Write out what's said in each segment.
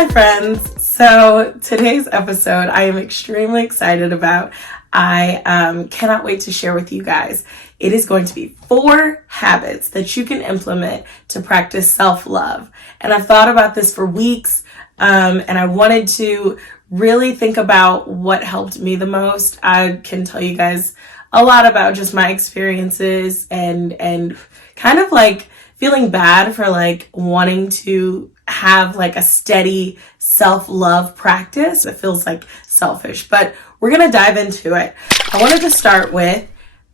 Hi friends! So today's episode I am extremely excited about. I cannot wait to share with you guys. It is going to be 4 habits that you can implement to practice self-love. And I've thought about this for weeks, and I wanted to really think about what helped me the most. I can tell you guys a lot about just my experiences and kind of like feeling bad for like wanting to have like a steady self-love practice. It feels like selfish, but we're gonna dive into it. I wanted to start with,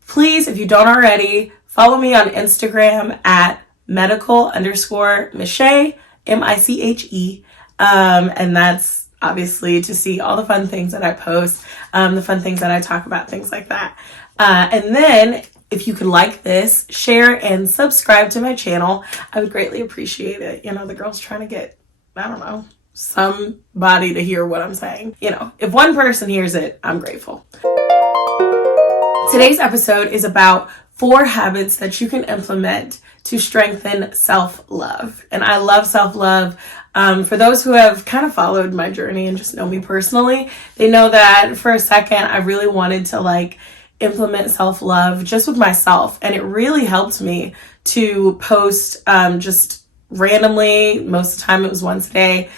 please, if you don't already, follow me on Instagram at medical_Miche, M-I-C-H-E. And that's obviously to see all the fun things that I post, the fun things that I talk about, things like that. And then if you could like this, share and subscribe to my channel, I would greatly appreciate it. You know, the girl's trying to get, I don't know, somebody to hear what I'm saying. You know, if one person hears it, I'm grateful. Today's episode is about 4 habits that you can implement to strengthen self-love. And I love self-love. For those who have kind of followed my journey and just know me personally, they know that for a second, I really wanted to like implement self-love just with myself. And it really helped me to post just randomly, most of the time it was once a day,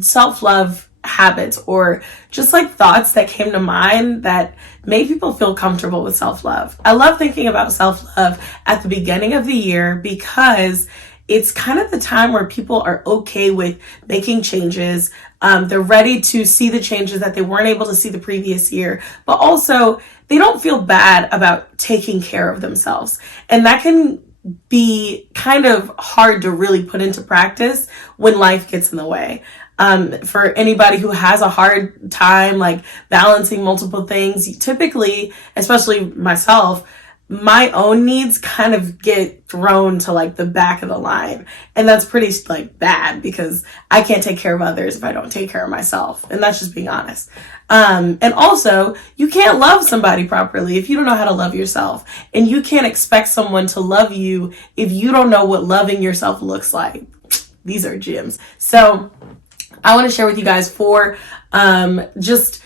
self-love habits or just like thoughts that came to mind that made people feel comfortable with self-love. I love thinking about self-love at the beginning of the year because it's kind of the time where people are okay with making changes. They're ready to see the changes that they weren't able to see the previous year, but also they don't feel bad about taking care of themselves. And that can be kind of hard to really put into practice when life gets in the way. For anybody who has a hard time like balancing multiple things, typically, especially myself, my own needs kind of get thrown to like the back of the line. And that's pretty like bad because I can't take care of others if I don't take care of myself. And that's just being honest. And also you can't love somebody properly if you don't know how to love yourself, and you can't expect someone to love you if you don't know what loving yourself looks like. These are gems. So I want to share with you guys 4, just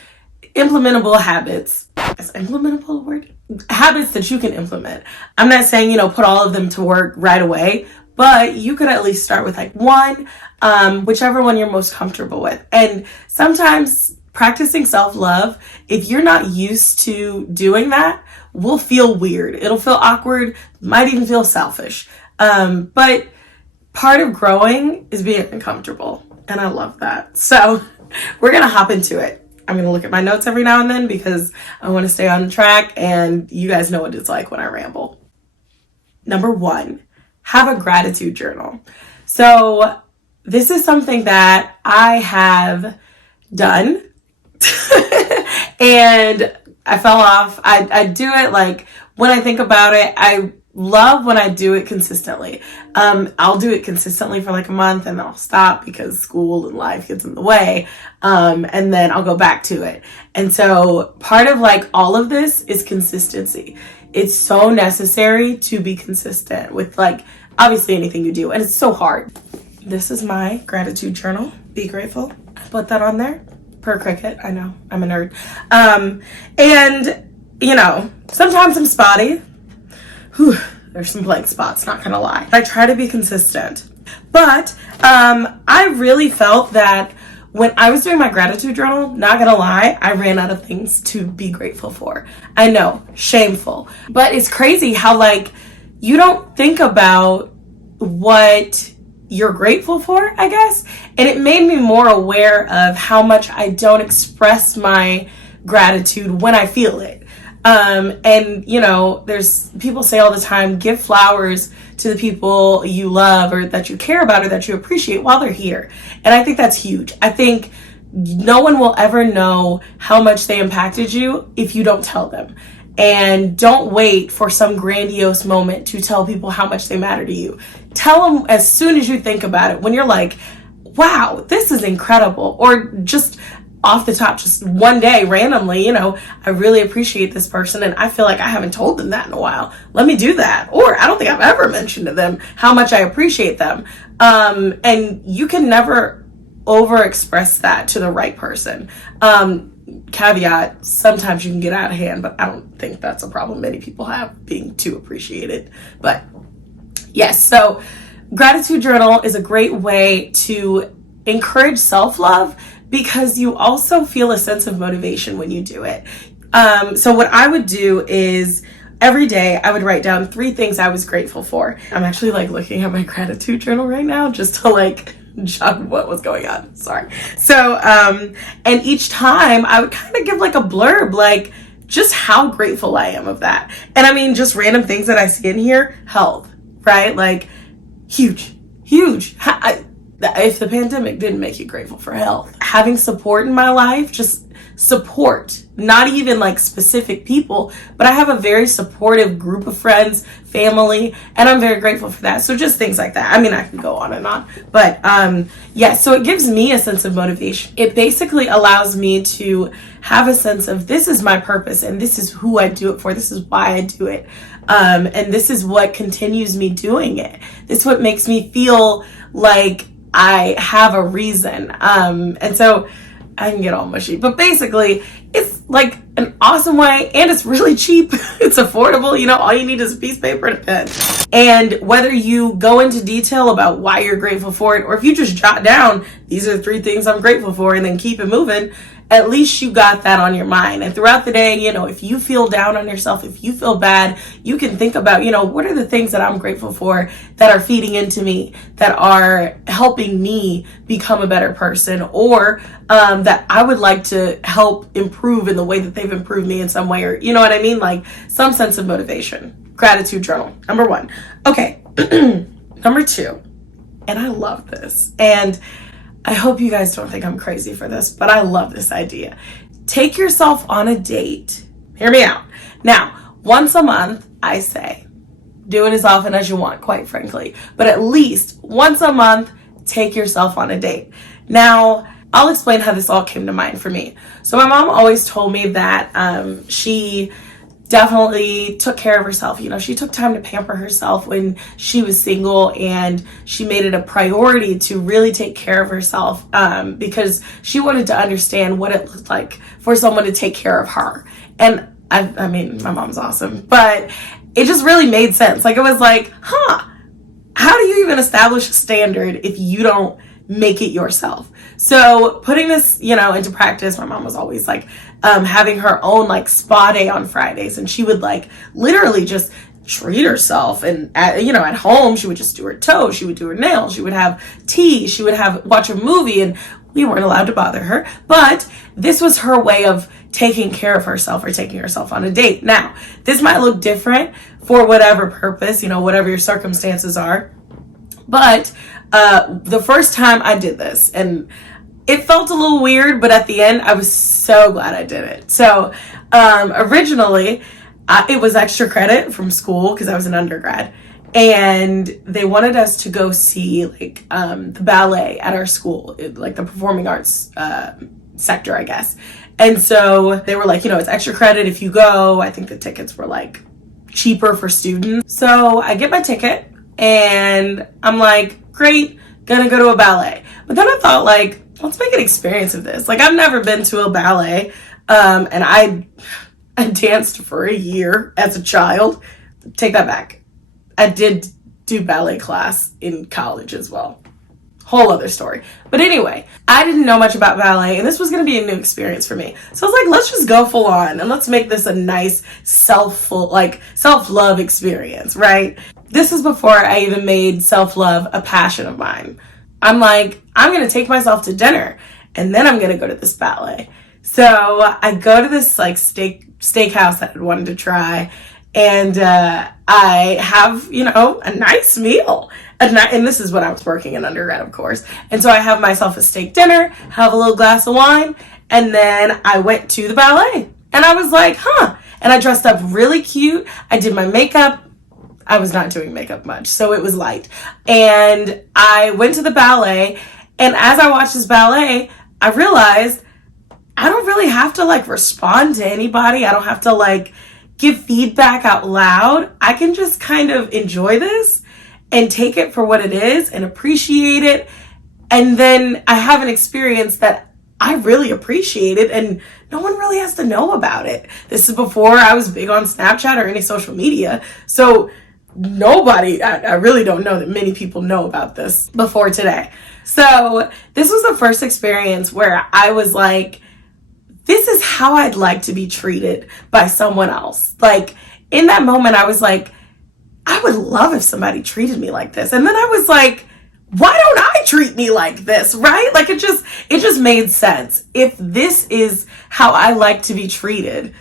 implementable habits. Is implementable a word? Habits that you can implement. I'm not saying, you know, put all of them to work right away, but you could at least start with like 1, whichever one you're most comfortable with. And sometimes practicing self-love, if you're not used to doing that, will feel weird. It'll feel awkward, might even feel selfish. But part of growing is being uncomfortable. And I love that. So we're going to hop into it. I'm going to look at my notes every now and then because I want to stay on track, and you guys know what it's like when I ramble. Number 1, have a gratitude journal. So this is something that I have done and I fell off. I do it like when I think about it, I love when I do it consistently. I'll do it consistently for like a month and then I'll stop because school and life gets in the way. And then I'll go back to it. And so part of like all of this is consistency. It's so necessary to be consistent with like obviously anything you do. And it's so hard. This is my gratitude journal. Be grateful. I put that on there per cricket. I know I'm a nerd. And you know, sometimes I'm spotty. Whew, there's some blank spots, not gonna lie. I try to be consistent. But I really felt that when I was doing my gratitude journal, not gonna lie, I ran out of things to be grateful for. I know, shameful. But it's crazy how like you don't think about what you're grateful for, I guess. And it made me more aware of how much I don't express my gratitude when I feel it. And you know, there's people say all the time, give flowers to the people you love or that you care about or that you appreciate while they're here. And I think that's huge. I think no one will ever know how much they impacted you if you don't tell them. And don't wait for some grandiose moment to tell people how much they matter to you. Tell them as soon as you think about it, when you're like, wow, this is incredible. Or just off the top, just one day randomly, you know, I really appreciate this person and I feel like I haven't told them that in a while. Let me do that. Or I don't think I've ever mentioned to them how much I appreciate them. And you can never overexpress that to the right person. Caveat, sometimes you can get out of hand, but I don't think that's a problem many people have, being too appreciated. But yes, so gratitude journal is a great way to encourage self-love because you also feel a sense of motivation when you do it. So what I would do is every day I would write down 3 things I was grateful for. I'm actually like looking at my gratitude journal right now just to like jog what was going on. Sorry. So, and each time I would kind of give like a blurb, like just how grateful I am of that. And I mean, just random things that I see in here, health, right? Like huge. If the pandemic didn't make you grateful for health, having support in my life, just support, not even like specific people, but I have a very supportive group of friends, family, and I'm very grateful for that. So just things like that. I mean, I can go on and on, but yeah, so it gives me a sense of motivation. It basically allows me to have a sense of this is my purpose and this is who I do it for. This is why I do it. And this is what continues me doing it. This is what makes me feel like I have a reason. And so I can get all mushy, but basically it's like an awesome way and it's really cheap. It's affordable. You know, all you need is a piece of paper and a pen. And whether you go into detail about why you're grateful for it, or if you just jot down, these are the 3 things I'm grateful for, and then keep it moving, at least you got that on your mind. And throughout the day, you know, if you feel down on yourself, if you feel bad, you can think about, you know, what are the things that I'm grateful for that are feeding into me, that are helping me become a better person, or that I would like to help improve in the way that they've improved me in some way, or you know what I mean? Like some sense of motivation. Gratitude journal, number 1. Okay, number 2, and I love this, and I hope you guys don't think I'm crazy for this, but I love this idea. Take yourself on a date. Hear me out. Now, once a month, I say, do it as often as you want, quite frankly, but at least once a month, take yourself on a date. Now, I'll explain how this all came to mind for me. So my mom always told me that she definitely took care of herself. You know, she took time to pamper herself when she was single, and she made it a priority to really take care of herself because she wanted to understand what it looked like for someone to take care of her. And I mean, my mom's awesome, but it just really made sense. Like it was like, how do you even establish a standard if you don't make it yourself? So putting this, you know, into practice, my mom was always like having her own like spa day on Fridays, and she would like literally just treat herself. And at home, she would just do her toes, she would do her nails, she would have tea, she would watch a movie, and we weren't allowed to bother her. But this was her way of taking care of herself, or taking herself on a date. Now, this might look different for whatever purpose, you know, whatever your circumstances are. But the first time I did this, and it felt a little weird, but at the end, I was so glad I did it. So originally, it was extra credit from school because I was an undergrad. And they wanted us to go see like the ballet at our school, like the performing arts sector, I guess. And so they were like, you know, it's extra credit if you go. I think the tickets were like cheaper for students. So I get my ticket and I'm like, great, gonna go to a ballet. But then I thought, like, let's make an experience of this. Like, I've never been to a ballet, and I danced for a year as a child. Take that back. I did do ballet class in college as well. Whole other story. But anyway, I didn't know much about ballet, and this was going to be a new experience for me. So I was like, let's just go full on, and let's make this a nice self-love experience, right? This is before I even made self-love a passion of mine. I'm like, I'm going to take myself to dinner, and then I'm going to go to this ballet. So I go to this like steakhouse that I wanted to try, and I have, you know, a nice meal. And this is when I was working in undergrad, of course. And so I have myself a steak dinner, have a little glass of wine, and then I went to the ballet. And I was like, And I dressed up really cute. I did my makeup. I was not doing makeup much, so it was light. And I went to the ballet, and as I watched this ballet, I realized I don't really have to like respond to anybody. I don't have to like give feedback out loud. I can just kind of enjoy this and take it for what it is and appreciate it. And then I have an experience that I really appreciated, and no one really has to know about it. This is before I was big on Snapchat or any social media. So I really don't know that many people know about this before today. So this was the first experience where I was like, this is how I'd like to be treated by someone else. Like, in that moment, I was like, I would love if somebody treated me like this. And then I was like, why don't I treat me like this, right? Like, it just made sense. If this is how I like to be treated,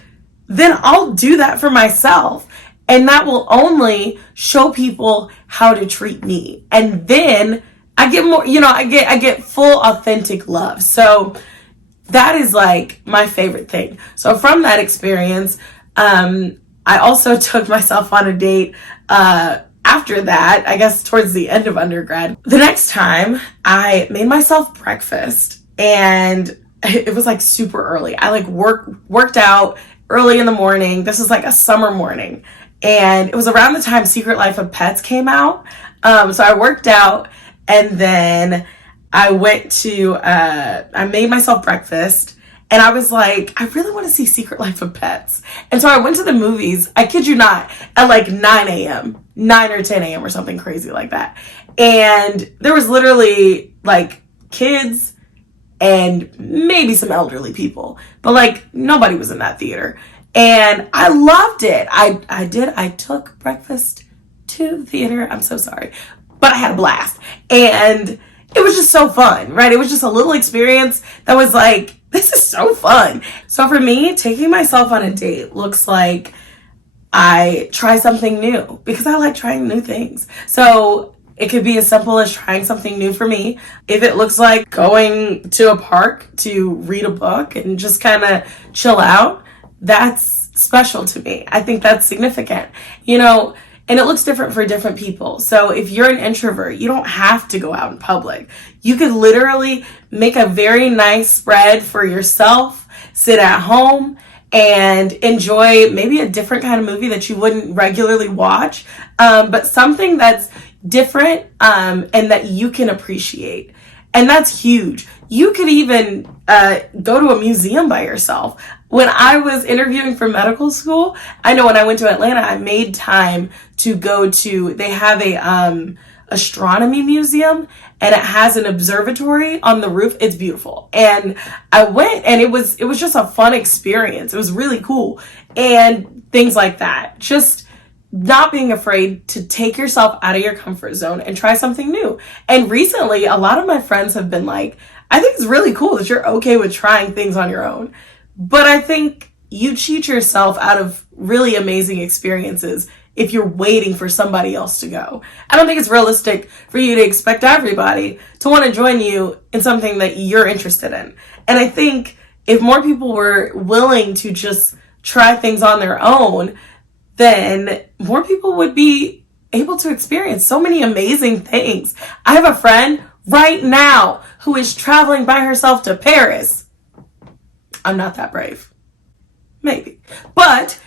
then I'll do that for myself. And that will only show people how to treat me. And then I get more, I get full authentic love. So that is like my favorite thing. So from that experience, I also took myself on a date, after that, I guess towards the end of undergrad. The next time I made myself breakfast, and it was like super early. I like worked out early in the morning. This was like a summer morning, and it was around the time Secret Life of Pets came out. So I worked out, and then I made myself breakfast, and I was like, I really want to see Secret Life of Pets. And so I went to the movies, I kid you not, at like 9 a.m., 9 or 10 a.m. or something crazy like that. And there was literally like kids and maybe some elderly people, but like nobody was in that theater. And I loved it. I took breakfast to the theater. I'm so sorry, but I had a blast. And it was just so fun, right? It was just a little experience that was like, this is so fun. So for me, taking myself on a date looks like I try something new, because I like trying new things. So it could be as simple as trying something new for me. If it looks like going to a park to read a book and just kind of chill out, that's special to me. I think that's significant, and it looks different for different people. So if you're an introvert, you don't have to go out in public. You could literally make a very nice spread for yourself, sit at home, and enjoy maybe a different kind of movie that you wouldn't regularly watch, but something that's different, and that you can appreciate. And that's huge. You could even go to a museum by yourself. When I was interviewing for medical school, I know when I went to Atlanta, I made time to go to, they have a astronomy museum, and it has an observatory on the roof. It's beautiful. And I went, and it was just a fun experience. It was really cool. And things like that. Just not being afraid to take yourself out of your comfort zone and try something new. And recently, a lot of my friends have been like, I think it's really cool that you're okay with trying things on your own. But I think you cheat yourself out of really amazing experiences if you're waiting for somebody else to go. I don't think it's realistic for you to expect everybody to want to join you in something that you're interested in. And I think if more people were willing to just try things on their own, then more people would be able to experience so many amazing things. I have a friend right now who is traveling by herself to Paris. I'm not that brave. Maybe. But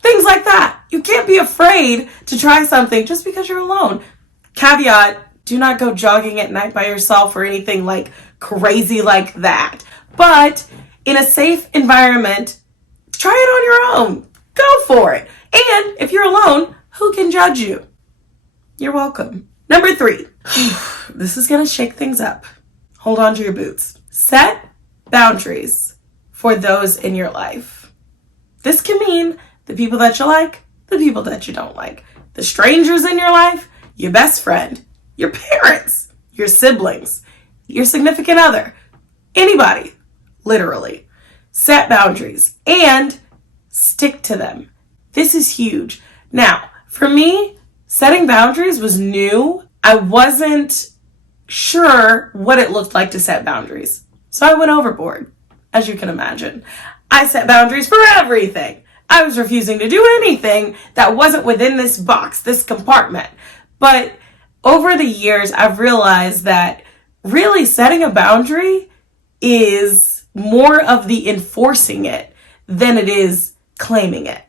things like that. You can't be afraid to try something just because you're alone. Caveat, do not go jogging at night by yourself or anything like crazy like that. But in a safe environment, try it on your own. Go for it. And if you're alone, who can judge you? You're welcome. Number 3. This is going to shake things up. Hold on to your boots. Set boundaries for those in your life. This can mean the people that you like, the people that you don't like, the strangers in your life, your best friend, your parents, your siblings, your significant other, anybody, literally. Set boundaries and stick to them. This is huge. Now, for me, setting boundaries was new. I wasn't sure what it looked like to set boundaries. So I went overboard, as you can imagine. I set boundaries for everything. I was refusing to do anything that wasn't within this box, this compartment. But over the years, I've realized that really setting a boundary is more of the enforcing it than it is claiming it.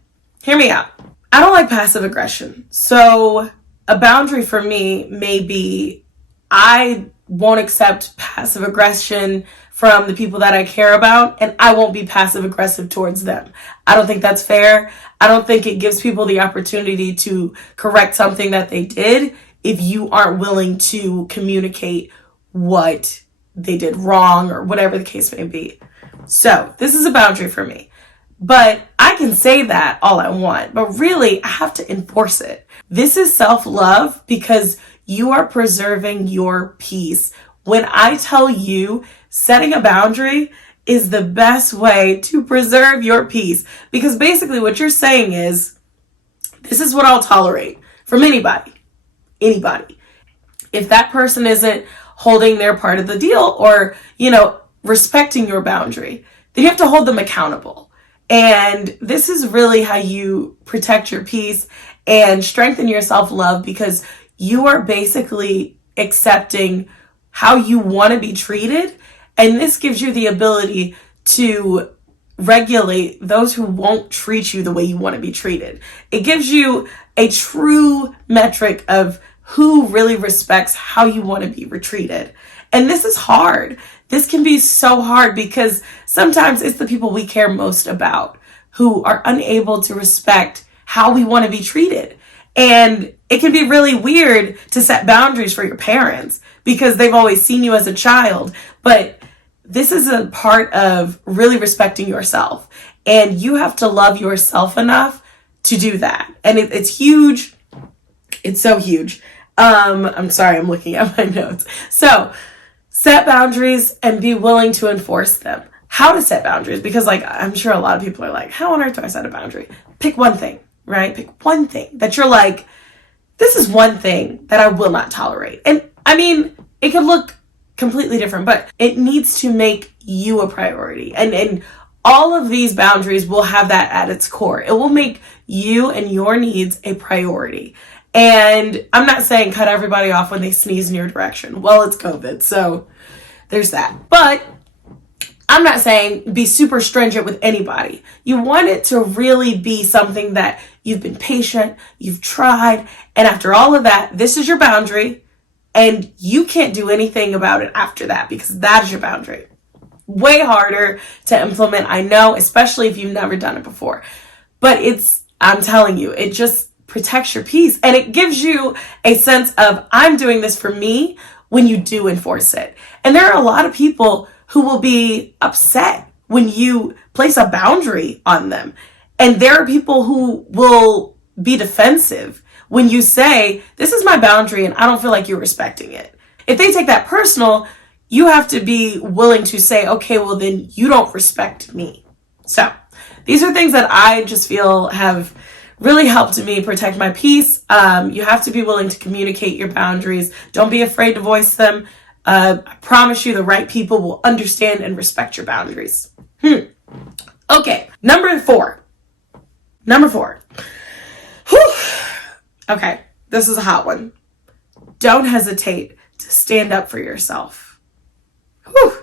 Hear me out. I don't like passive aggression. So a boundary for me may be I won't accept passive aggression from the people that I care about, and I won't be passive aggressive towards them. I don't think that's fair. I don't think it gives people the opportunity to correct something that they did if you aren't willing to communicate what they did wrong or whatever the case may be. So this is a boundary for me. But I can say that all I want, but really I have to enforce it. This is self-love because you are preserving your peace. When I tell you setting a boundary is the best way to preserve your peace, because basically what you're saying is, this is what I'll tolerate from anybody. If that person isn't holding their part of the deal or, respecting your boundary, then you have to hold them accountable. And this is really how you protect your peace and strengthen your self-love, because you are basically accepting how you want to be treated. And this gives you the ability to regulate those who won't treat you the way you want to be treated. It gives you a true metric of who really respects how you want to be treated. And this is hard. This can be so hard because sometimes it's the people we care most about who are unable to respect how we want to be treated. And it can be really weird to set boundaries for your parents because they've always seen you as a child. But this is a part of really respecting yourself. And you have to love yourself enough to do that. And it's huge. It's so huge. I'm sorry, I'm looking at my notes. So set boundaries and be willing to enforce them. How to set boundaries, because I'm sure a lot of people are like, how on earth do I set a boundary? Pick one thing, right? Pick one thing that you're like, this is one thing that I will not tolerate. And I mean, it could look completely different, but it needs to make you a priority. And all of these boundaries will have that at its core. It will make you and your needs a priority. And I'm not saying cut everybody off when they sneeze in your direction. Well, it's COVID, so there's that. But I'm not saying be super stringent with anybody. You want it to really be something that you've been patient, you've tried, and after all of that, this is your boundary, and you can't do anything about it after that because that is your boundary. Way harder to implement, I know, especially if you've never done it before. But I'm telling you, it just protects your peace, and it gives you a sense of, I'm doing this for me when you do enforce it. And there are a lot of people who will be upset when you place a boundary on them. And there are people who will be defensive when you say, this is my boundary and I don't feel like you're respecting it. If they take that personal, you have to be willing to say, okay, well then you don't respect me. So these are things that I just feel have really helped me protect my peace. You have to be willing to communicate your boundaries. Don't be afraid to voice them. I promise you the right people will understand and respect your boundaries. Okay, number four. Whew. Okay, this is a hot one. Don't hesitate to stand up for yourself. Whew.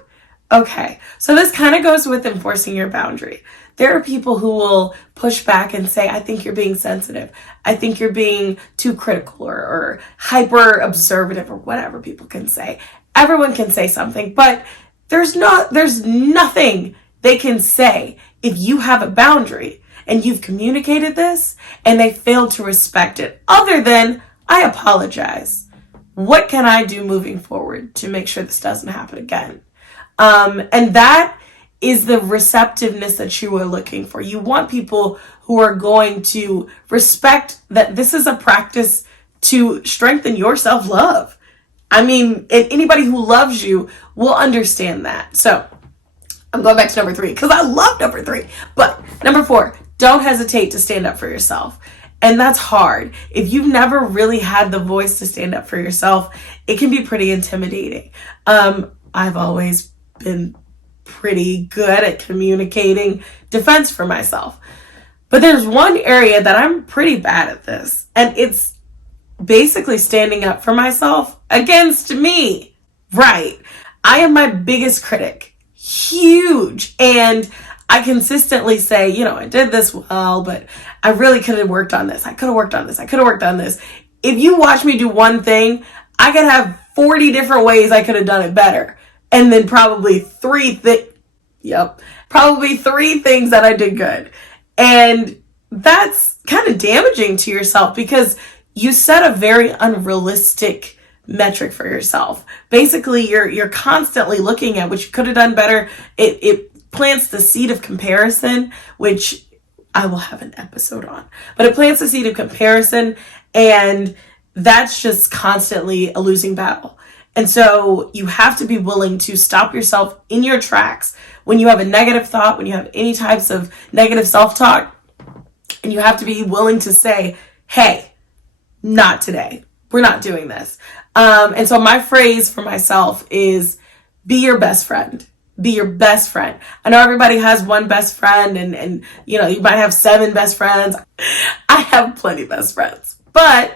Okay, so this kind of goes with enforcing your boundary. There are people who will push back and say, I think you're being sensitive. I think you're being too critical or hyper observative or whatever people can say. Everyone can say something, but there's nothing they can say if you have a boundary and you've communicated this and they fail to respect it, other than, I apologize. What can I do moving forward to make sure this doesn't happen again? And that is the receptiveness that you are looking for. You want people who are going to respect that this is a practice to strengthen your self-love. I mean, anybody who loves you will understand that. So I'm going back to number 3 because I love number 3. But number 4, don't hesitate to stand up for yourself. And that's hard. If you've never really had the voice to stand up for yourself, it can be pretty intimidating. I've always been pretty good at communicating defense for myself. But there's one area that I'm pretty bad at this, and it's basically standing up for myself against me. Right. I am my biggest critic. Huge. And I consistently say, I did this well, but I really could have worked on this. I could have worked on this. I could have worked on this. If you watch me do one thing, I could have 40 different ways I could have done it better. And then probably three things that I did good. And that's kind of damaging to yourself because you set a very unrealistic metric for yourself. Basically, you're constantly looking at what you could have done better. It plants the seed of comparison, which I will have an episode on. But it plants the seed of comparison, and that's just constantly a losing battle. And so you have to be willing to stop yourself in your tracks when you have a negative thought, when you have any types of negative self-talk, and you have to be willing to say, hey, not today. We're not doing this. And so my phrase for myself is be your best friend. Be your best friend. I know everybody has one best friend and you know, you might have 7 best friends. I have plenty of best friends. But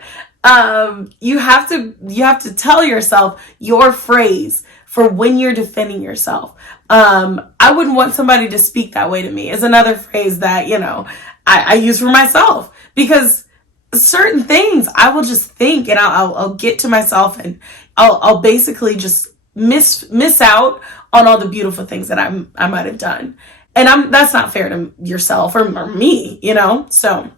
you have to tell yourself your phrase for when you're defending yourself. I wouldn't want somebody to speak that way to me is another phrase that, you know, I use for myself, because certain things I will just think and I'll get to myself and I'll basically just miss out on all the beautiful things that I might have done. And that's not fair to yourself or me, you know? So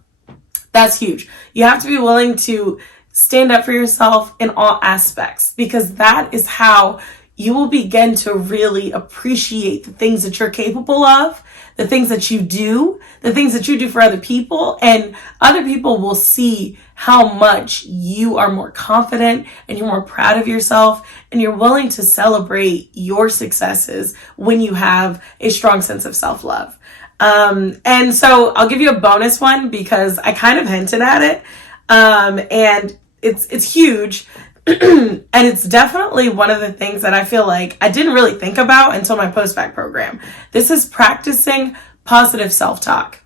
that's huge. You have to be willing to stand up for yourself in all aspects, because that is how you will begin to really appreciate the things that you're capable of, the things that you do, the things that you do for other people, and other people will see how much you are more confident and you're more proud of yourself and you're willing to celebrate your successes when you have a strong sense of self-love. And so I'll give you a bonus one because I kind of hinted at it. And it's huge. And it's definitely one of the things that I feel like I didn't really think about until my post-bac program. This is practicing positive self-talk.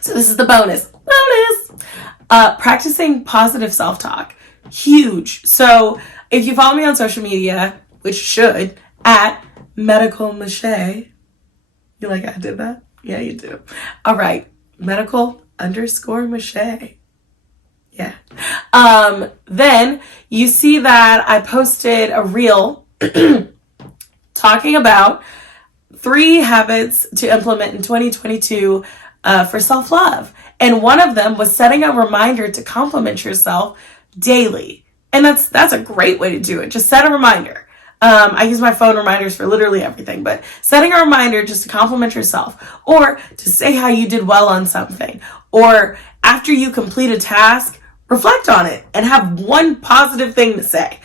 So this is the bonus. Practicing positive self-talk. Huge. So if you follow me on social media, which should, at Medical Mache. You like I did that? Yeah, you do. All right. Medical_Mache. Yeah. Then you see that I posted a reel talking about 3 habits to implement in 2022 for self-love. And one of them was setting a reminder to compliment yourself daily. And that's a great way to do it. Just set a reminder. I use my phone reminders for literally everything, but setting a reminder just to compliment yourself, or to say how you did well on something, or after you complete a task, reflect on it and have one positive thing to say.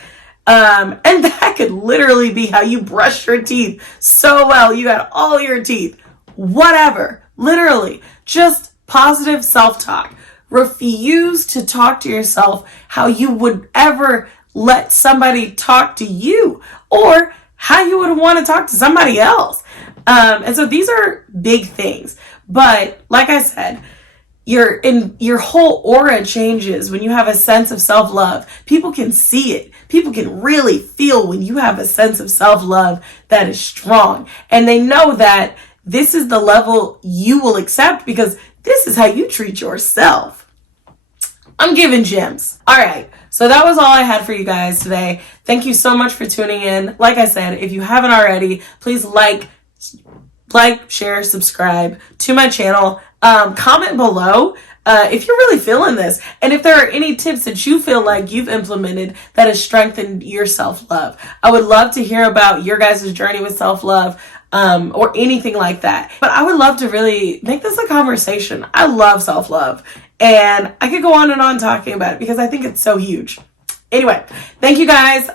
And that could literally be how you brushed your teeth so well. You had all your teeth, whatever, literally just positive self-talk. Refuse to talk to yourself how you would ever let somebody talk to you, or how you would want to talk to somebody else. And so these are big things, but like I said, your whole aura changes when you have a sense of self-love. People can see it. People can really feel when you have a sense of self-love that is strong. And they know that this is the level you will accept because this is how you treat yourself. I'm giving gems. All right. So that was all I had for you guys today. Thank you so much for tuning in. Like I said, if you haven't already, please like, share, subscribe to my channel. Comment below if you're really feeling this, and if there are any tips that you feel like you've implemented that has strengthened your self-love. I would love to hear about your guys' journey with self-love, or anything like that. But I would love to really make this a conversation. I love self-love, and I could go on and on talking about it because I think it's so huge. Anyway, thank you guys.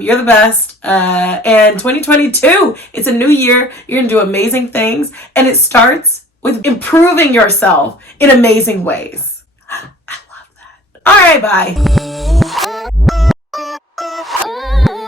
You're the best. And 2022, it's a new year. You're going to do amazing things. And it starts with improving yourself in amazing ways. I love that. All right, bye.